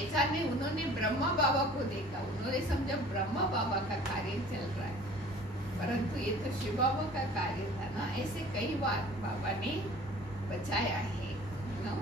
पहचाने, उन्होंने ब्रह्मा बाबा को देखा, उन्होंने समझा ब्रह्मा बाबा का कार्य चल रहा है, परंतु ये तो शिव बाबा का कार्य था ना। ऐसे कई बार बाबा ने बचाया है ना।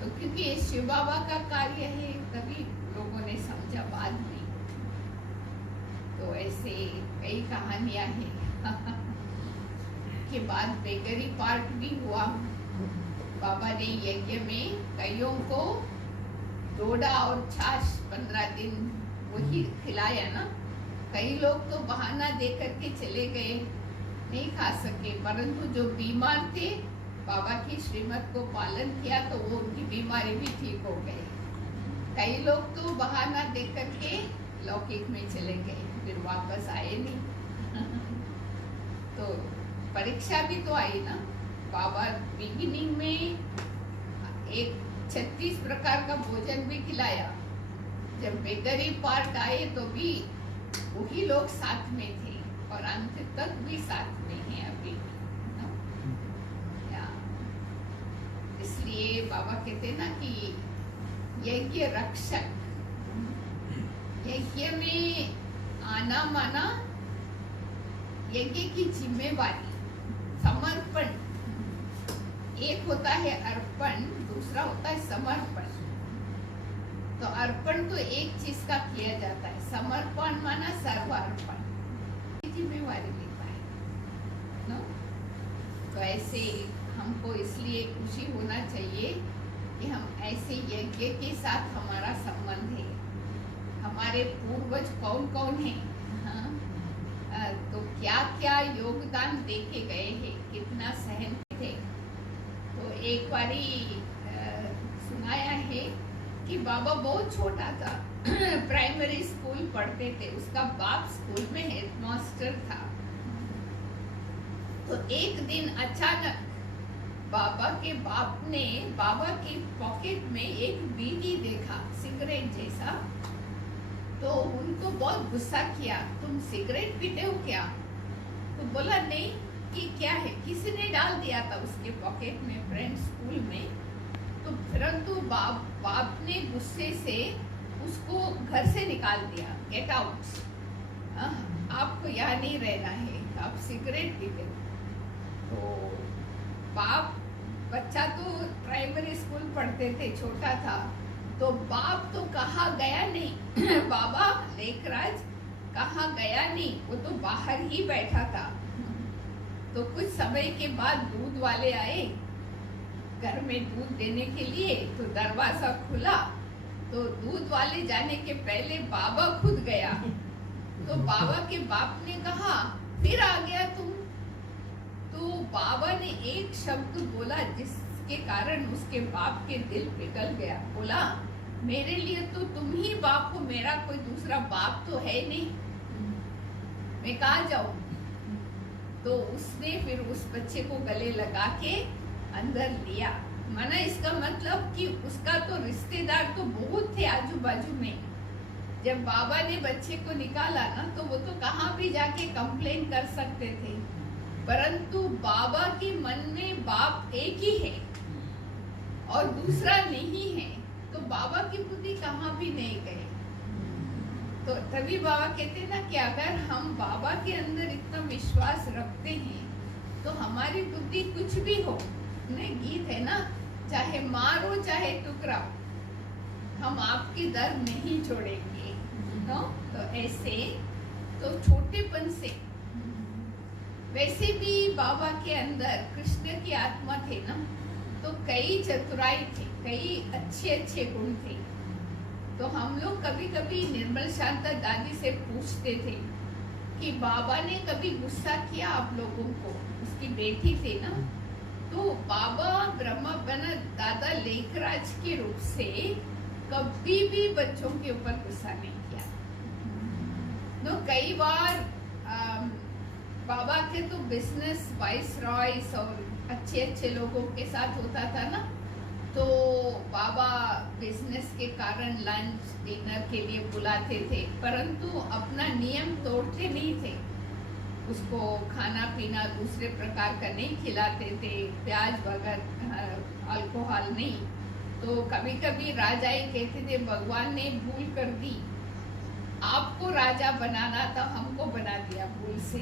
तो क्योंकि ये शिव बाबा का कार्य है तभी लोगों ने समझा बाद में। तो ऐसे कई कहानियां हैं के बाद बेगरी पार्ट भी हुआ। बाबा ने यज्ञ में कईयों को डोडा और छाछ 15 दिन वही खिलाया ना। कई लोग तो बहाना दे करके चले गए, नहीं खा सके, परंतु जो बीमार थे बाबा की श्रीमत को पालन किया तो वो उनकी बीमारी भी ठीक हो गई। कई लोग तो बहाना दे करके लौकिक में चले गए, फिर वापस आए नहीं। तो परीक्षा भी तो आई ना। बाबा बिगिनिंग में एक 36 प्रकार का भोजन भी खिलाया। जब बेगरी पार्ट आए तो भी वही लोग साथ में थे और अंत तक भी साथ में हैं अभी। इसलिए बाबा कहते ना कि यज्ञ रक्षक, यज्ञ में आना माना यज्ञ की जिम्मेवारी, समर्पण। एक होता है अर्पण, दूसरा होता है समर्पण। तो अर्पण तो एक चीज का किया जाता है, समर्पण माना सर्वार्पण, जिम्मेवारी लेता है ना। तो ऐसे हमको इसलिए खुशी होना चाहिए कि हम ऐसे यज्ञ के साथ हमारा संबंध है। हमारे पूर्वज कौन कौन हैं, तो क्या क्या योगदान दे के गए हैं, कितना सहन थे। तो एक बारी सुनाया है कि बाबा बहुत छोटा था, प्राइमरी स्कूल पढ़ते थे, उसका बाप स्कूल में हेडमास्टर था। तो एक दिन अचानक बाबा के बाप ने बाबा की पॉकेट में एक बीड़ी देखा, सिगरेट जैसा। तो उनको बहुत गुस्सा किया, तुम सिगरेट पीते हो क्या? तो बोला नहीं, कि क्या है, किसी ने डाल दिया था उसके पॉकेट में, फ्रेंड स्कूल में। तो परंतु बाप ने गुस्से से उसको घर से निकाल दिया, गेट आउट, आपको यहाँ नहीं रहना है, आप सिगरेट पीते हो। तो बाप, बच्चा तो प्राइमरी स्कूल पढ़ते थे, छोटा था, तो बाप तो कहाँ गया नहीं बाबा लेखराज कहाँ गया नहीं, वो तो बाहर ही बैठा था। तो कुछ समय के बाद दूध वाले आए घर में दूध देने के लिए, तो दरवाजा खुला, तो दूध वाले जाने के पहले बाबा खुद गया। तो बाबा के बाप ने कहा, फिर आ गया तुम? तो बाबा ने एक शब्द बोला जिसके कारण उसके बाप के दिल पिघल गया। बोला, मेरे लिए तो तुम ही बाप हो, मेरा कोई दूसरा बाप तो है नहीं, मैं कहाँ जाऊं? तो उसने फिर उस बच्चे को गले लगा के अंदर लिया। माना इसका मतलब कि उसका तो रिश्तेदार तो बहुत थे आजू बाजू में। जब बाबा ने बच्चे को निकाला ना, तो वो तो कहाँ भी जाके कंप्लेन कर सकते थे, परंतु बाबा के मन में बाप एक ही है और दूसरा नहीं है, तो बाबा की बुद्धि कहाँ भी नहीं गए। तो तभी बाबा कहते हैं ना कि अगर हम बाबा के अंदर इतना विश्वास रखते हैं तो हमारी बुद्धि कुछ भी हो, नहीं गीत है ना, चाहे मारो चाहे टुकराओ, हम आपके दर नहीं छोड़ेंगे। नो? तो ऐसे तो छोटेपन से, वैसे भी बाबा के अंदर कृष्ण की आत्मा थे ना, तो कई चतुराई थे, कई अच्छे अच्छे गुण थे। तो हम लोग कभी कभी निर्मल शांता दादी से पूछते थे कि बाबा ने कभी गुस्सा किया आप लोगों को? उसकी बेटी थे ना, तो बाबा ब्रह्मा बना दादा लेखराज के रूप से कभी भी बच्चों के ऊपर गुस्सा नहीं किया। तो कई बार बाबा के तो बिजनेस वाइस रॉयस और अच्छे अच्छे लोगों के साथ होता था ना, तो बाबा बिजनेस के कारण लंच डिनर के लिए बुलाते थे, परंतु अपना नियम तोड़ते नहीं थे। उसको खाना पीना दूसरे प्रकार का नहीं खिलाते थे, प्याज बगैर अल्कोहल नहीं। तो तो कभी कभी राजा ही कहते थे भगवान ने भूल कर दी, आपको राजा बनाना था, हमको बना दिया भूल से।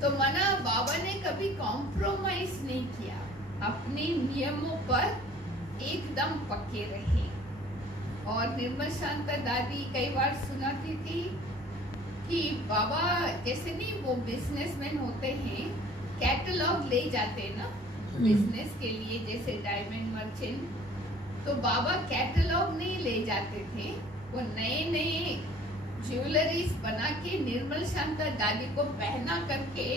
तो मना बाबा ने कभी कॉम्प्रोमाइज नहीं किया, अपने नियमों पर एकदम पक्के रहे। और निर्मल शांत दादी कई बार सुनाती थी कि बाबा जैसे नहीं वो बिजनेसमैन होते हैं, कैटलॉग ले जाते हैं ना बिजनेस के लिए, जैसे डायमंड मर्चेंट, तो बाबा कैटलॉग नहीं ले जाते थे, वो नए नए ज्वेलरीज बना के निर्मल शांत दादी को पहना करके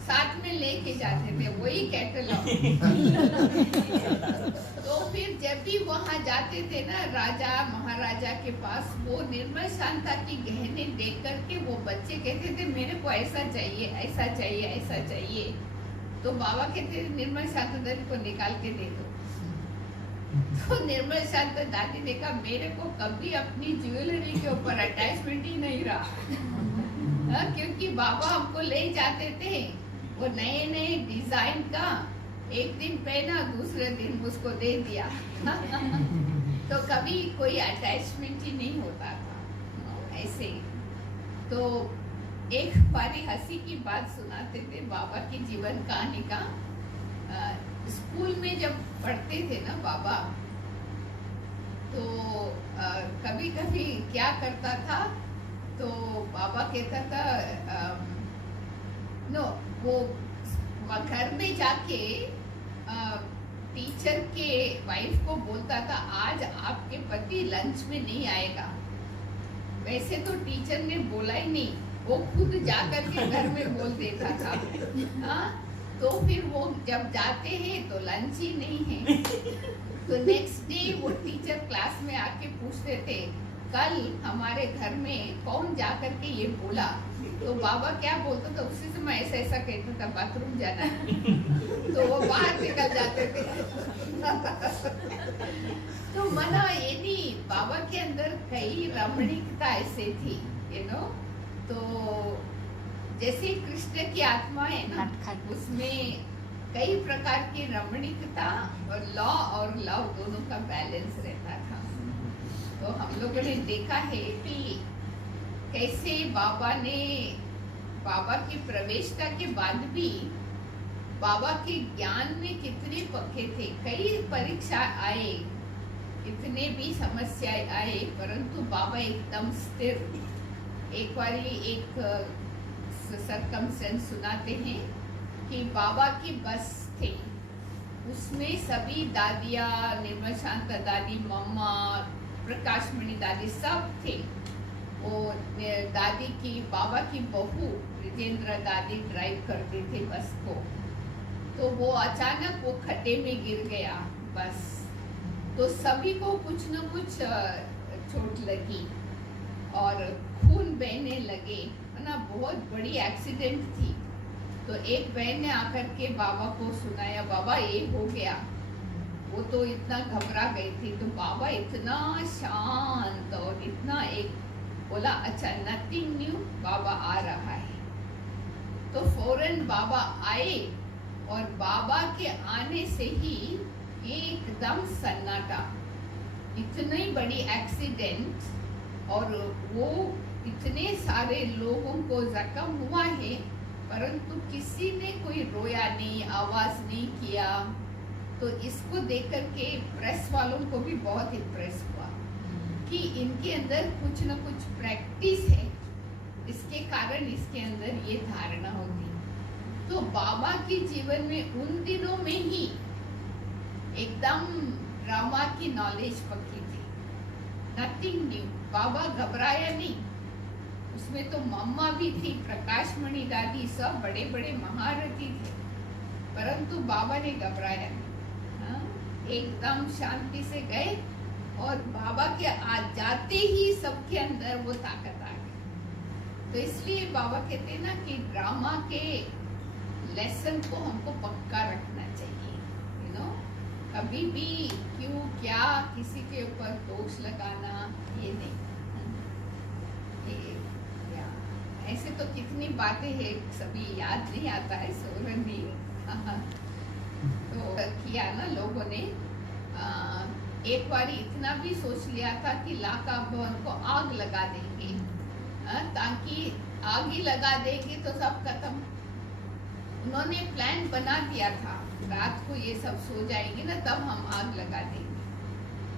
साथ में लेके जाते थे, वही कैटलॉग। तो फिर जब भी वहां जाते थे ना राजा महाराजा के पास, वो निर्मल शांता की गहने देख करके वो बच्चे कहते थे मेरे को ऐसा चाहिए, ऐसा चाहिए, ऐसा चाहिए। तो बाबा कहते थे निर्मल शांता दादी को निकाल के दे दो। तो निर्मल शांता दादी ने कहा मेरे को कभी अपनी ज्वेलरी के ऊपर अटैचमेंट ही नहीं रहा, क्योंकि बाबा हमको ले जाते थे वो नए नए डिजाइन का, एक दिन पहना दूसरे दिन उसको दे दिया। तो कभी कोई अटैचमेंट ही नहीं होता था ऐसे। तो एक बारी हंसी की बात सुनाते थे बाबा की जीवन कहानी का। स्कूल में जब पढ़ते थे ना बाबा, तो कभी कभी क्या करता था, तो बाबा कहता था नो वो घर में जाके टीचर के वाइफ को बोलता था आज आपके पति लंच में नहीं आएगा। वैसे तो टीचर ने बोला ही नहीं, वो खुद जा करके घर में बोल देता था। तो फिर वो जब जाते हैं तो लंच ही नहीं है। तो नेक्स्ट डे वो टीचर क्लास में आके पूछते थे कल हमारे घर में कौन जा करके ये बोला, तो बाबा क्या बोलता था, उसी से मैं ऐसा ऐसा कहता था बाथरूम जाना है। तो वो बाहर निकल जाते थे। तो मना ये नहीं, बाबा के अंदर कई रमणीकता ऐसे थी, यू नो। तो जैसे कृष्ण की आत्मा है ना, उसमें कई प्रकार की रमणीकता और लॉ और लव दोनों का बैलेंस रहता था। तो हम लोगों ने देखा है कि कैसे बाबा ने, बाबा की प्रवेशता के बाद भी बाबा के ज्ञान में कितने पक्के थे। कई परीक्षा आए, इतने भी समस्याएं आए, परंतु बाबा एकदम स्थिर। एक बारी एक सरकमस्टेंस सुनाते हैं कि बाबा की बस थी, उसमें सभी दादियाँ, निर्मल शांत दादी, मम्मा, प्रकाशमणि दादी सब थे। वो दादी की, बाबा की बहू विजेंद्र दादी ड्राइव करते थे बस को। तो वो अचानक वो खड्डे में गिर गया बस, तो सभी को कुछ न कुछ चोट लगी और खून बहने लगे, है ना, बहुत बड़ी एक्सीडेंट थी। तो एक बहन ने आकर के बाबा को सुनाया, बाबा ये हो गया। वो तो इतना घबरा गई थी। तो बाबा इतना शांत और इतना एक बोला अच्छा नथिंग न्यू, बाबा आ रहा है। तो फौरन बाबा आए और बाबा के आने से ही एकदम सन्नाटा, इतनी बड़ी एक्सीडेंट और वो इतने सारे लोगों को जख्म हुआ है, परंतु किसी ने कोई रोया नहीं, आवाज नहीं किया। तो इसको देख करके प्रेस वालों को भी बहुत इम्प्रेस हुआ कि इनके अंदर कुछ न कुछ प्रैक्टिस है, इसके कारण इसके अंदर ये धारणा होती। तो बाबा के जीवन में उन दिनों में ही एकदम ड्रामा की नॉलेज पक्की थी, नथिंग न्यू। बाबा घबराया नहीं, उसमें तो मम्मा भी थी, प्रकाशमणि दादी, सब बड़े बड़े महारथी थे, परंतु बाबा ने घबराया नहीं। एकदम शांति से गए और बाबा के आ जाते ही सबके अंदर वो ताकत आ गई। तो इसलिए बाबा कहते हैं ना कि ड्रामा के लेसन को हमको पक्का रखना चाहिए, यू नो। कभी भी क्यों क्या किसी के ऊपर दोष लगाना ये नहीं। ऐसे तो कितनी बातें हैं, सभी याद नहीं आता है, सोरन भी तो किया ना लोगों ने। एक बार इतना भी सोच लिया था कि लाका भवन को आग लगा देंगे, ताकि आग ही लगा देंगे तो सब खत्म। उन्होंने प्लान बना दिया था, रात को ये सब सो जाएंगे ना तब हम आग लगा देंगे,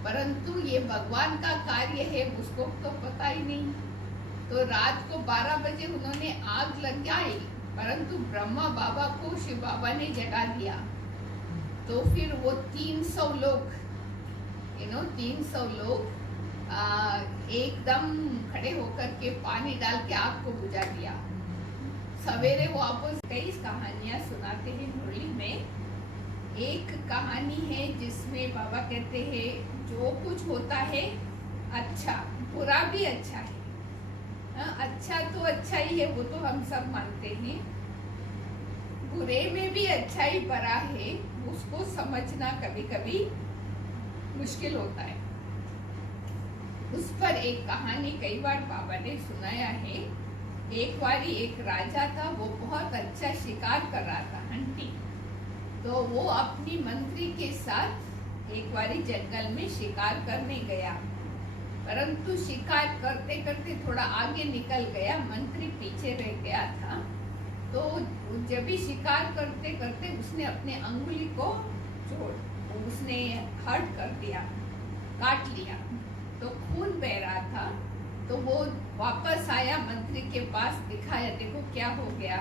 परंतु ये भगवान का कार्य है, उसको तो पता ही नहीं। तो रात को 12 बजे उन्होंने आग लगाई, परंतु ब्रह्मा बाबा को शिव बाबा ने जगा दिया। तो फिर वो 300 लोग 300 लोग एकदम खड़े होकर के पानी डाल के आग को बुझा दिया। सवेरे वापस कई कहानियां सुनाते हैं मुरली में। एक कहानी है जिसमें बाबा कहते हैं जो कुछ होता है अच्छा, बुरा भी अच्छा है। अच्छा तो अच्छा ही है, वो तो हम सब मानते हैं। बुरे में भी अच्छा ही बड़ा है, उसको समझना कभी कभी मुश्किल होता है। उस पर एक कहानी कई बार बाबा ने सुनाया है। एक बारी एक राजा था, वो बहुत अच्छा शिकार कर रहा था, हंटिंग। तो वो अपनी मंत्री के साथ एक बारी जंगल में शिकार करने गया, परंतु शिकार करते करते थोड़ा आगे निकल गया, मंत्री पीछे रह गया था। तो जब भी शिकार करते करते उसने अपने अंगुली को उसने हर्ट कर दिया, काट लिया, तो खून बह रहा था। तो वो वापस आया मंत्री के पास, दिखाया देखो क्या हो गया।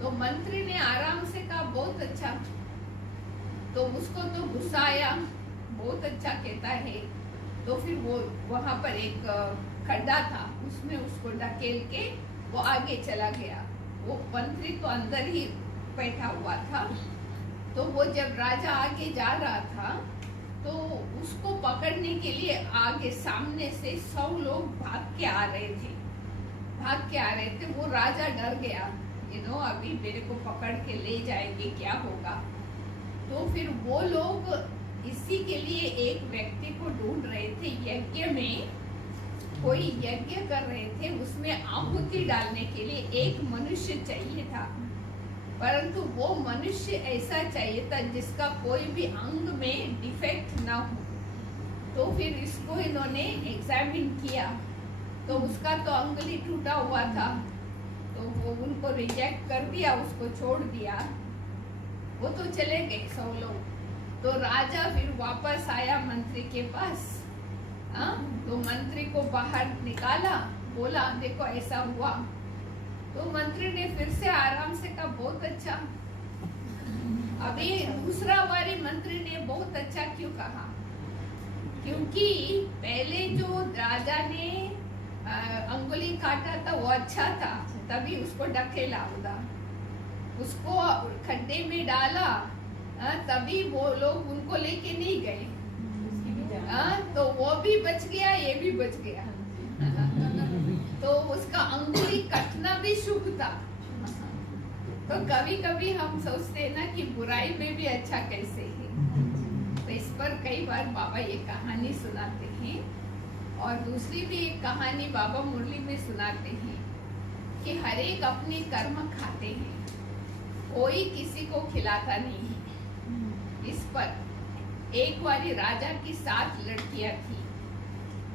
तो मंत्री ने आराम से कहा बहुत अच्छा। तो उसको तो गुस्सा आया, बहुत अच्छा कहता है। तो फिर वो वहां पर एक खड्डा था, उसमें उसको ढकेल के वो आगे चला गया। वो मंत्री तो अंदर ही बैठा हुआ था। तो वो जब राजा आगे जा रहा था तो उसको पकड़ने के लिए आगे सामने से 100 लोग भाग के आ रहे थे। वो राजा डर गया, अभी मेरे को पकड़ के ले जाएंगे, क्या होगा। तो फिर वो लोग इसी के लिए एक व्यक्ति को ढूंढ रहे थे। यज्ञ में कोई यज्ञ कर रहे थे, उसमें आहुति डालने के लिए एक मनुष्य चाहिए था, परंतु वो मनुष्य ऐसा चाहिए था जिसका कोई भी अंग में डिफेक्ट ना हो। तो फिर इसको इन्होंने एग्जामिन किया, तो उसका तो अंगुली टूटा हुआ था, तो वो उनको रिजेक्ट कर दिया, उसको छोड़ दिया। वो तो चले गए 100 लोग। तो राजा फिर वापस आया मंत्री के पास। तो मंत्री को बाहर निकाला, बोला देखो ऐसा हुआ। तो मंत्री ने फिर से आराम से कहा बहुत अच्छा। अभी दूसरा बारी मंत्री ने बहुत अच्छा क्यों कहा, क्योंकि पहले जो राजा ने अंगुली काटा था वो अच्छा था, तभी उसको ढकेला उधर, उसको खड्डे में डाला, तभी वो लोग उनको लेके नहीं गए। तो वो भी बच गया, ये भी बच गया। तो उसका अंगुली कटना भी शुभ था। तो कभी कभी हम सोचते हैं ना कि बुराई में भी अच्छा कैसे है। तो इस पर कई बार बाबा ये कहानी सुनाते हैं। और दूसरी भी एक कहानी बाबा मुरली में सुनाते हैं कि हर एक अपने कर्म खाते हैं, कोई किसी को खिलाता नहीं है। इस पर एक बारी राजा की 7 लड़कियां थी।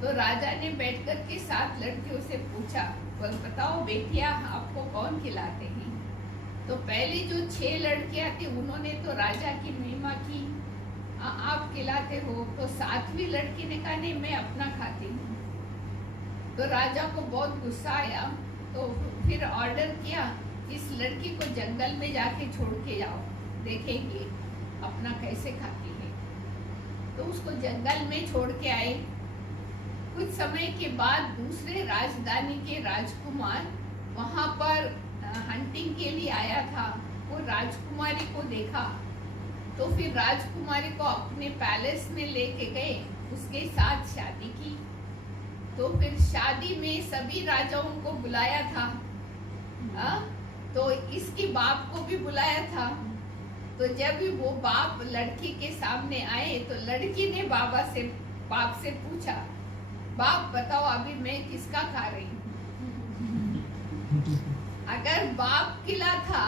तो राजा ने बैठकर के 7 लड़कियों से पूछा, बताओ बेटिया आपको कौन खिलाते हैं। तो पहली जो 6 लड़कियां थी उन्होंने तो राजा की महिमा की, आप खिलाते हो। तो 7वीं लड़की ने कहा नहीं मैं अपना खाती हूँ। तो राजा को बहुत गुस्सा आया, तो फिर ऑर्डर किया इस लड़की को जंगल में जाके छोड़ के जाओ, देखेंगे अपना कैसे खाती है। तो उसको जंगल में छोड़ के आए। कुछ समय के बाद दूसरे राजधानी के राजकुमार वहां पर हंटिंग के लिए आया था। वो राजकुमारी को देखा, तो फिर राजकुमारी को अपने पैलेस में लेके गए, उसके साथ शादी की। तो फिर शादी में सभी राजाओं को बुलाया था, तो इसकी बाप को भी बुलाया था। तो जब भी वो बाप लड़की के सामने आए तो लड़की ने बाप से पूछा, बाप बताओ अभी मैं किसका खा रही हूँ। अगर बाप खिला था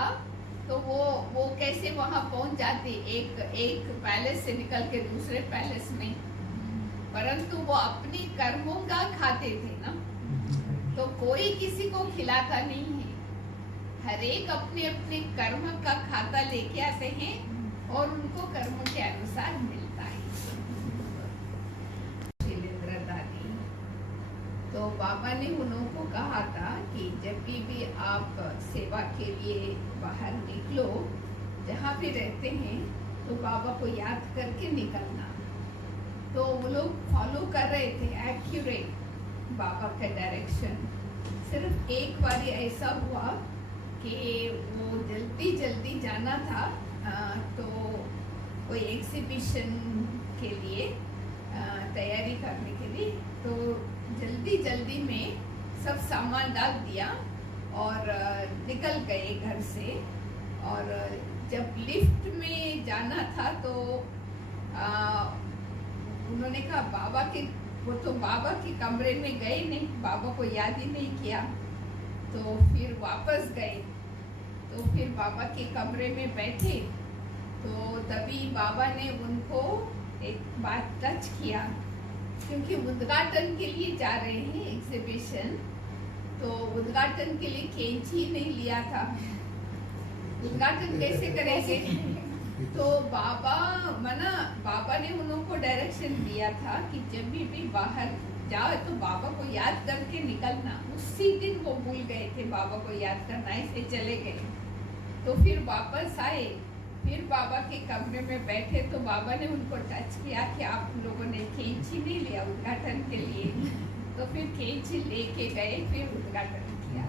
तो वो कैसे वहां पहुंच जाते, एक पैलेस से निकल के दूसरे पैलेस में, परंतु वो अपनी कर्मों का खाते थे ना, तो कोई किसी को खिलाता नहीं है, हर एक अपने अपने कर्म का खाता लेके आते हैं और उनको कर्म के अनुसार मिलता है। शैलेंद्र दादी, तो बाबा ने उन्हों को कहा था कि जब भी आप सेवा के लिए बाहर निकलो, जहाँ भी रहते हैं तो बाबा को याद करके निकलना। तो वो लोग फॉलो कर रहे थे एक्यूरेट बाबा का डायरेक्शन। सिर्फ एक बार ऐसा हुआ कि वो जल्दी जल्दी जाना था, तो कोई एग्जीबिशन के लिए तैयारी करने के लिए, तो जल्दी जल्दी में सब सामान डाल दिया और निकल गए घर से। और जब लिफ्ट में जाना था तो उन्होंने कहा बाबा के, वो तो बाबा के कमरे में गए नहीं, बाबा को याद ही नहीं किया, तो फिर वापस गए। तो फिर बाबा के कमरे में बैठे तो तभी बाबा ने उनको एक बात टच किया, क्योंकि उद्घाटन के लिए जा रहे हैं एग्जीबिशन, तो उद्घाटन के लिए कैंची नहीं लिया था, उद्घाटन कैसे करेंगे। तो बाबा ने उनको डायरेक्शन दिया था कि जब भी बाहर जाओ तो बाबा को याद करके निकलना। उसी दिन वो भूल गए थे बाबा को याद करना, ऐसे चले गए। तो फिर वापस आए, फिर बाबा के कमरे में बैठे तो बाबा ने उनको टच किया कि आप लोगों ने कैंची नहीं लिया उद्घाटन के लिए, तो फिर कैंची लेके गए, फिर उद्घाटन किया।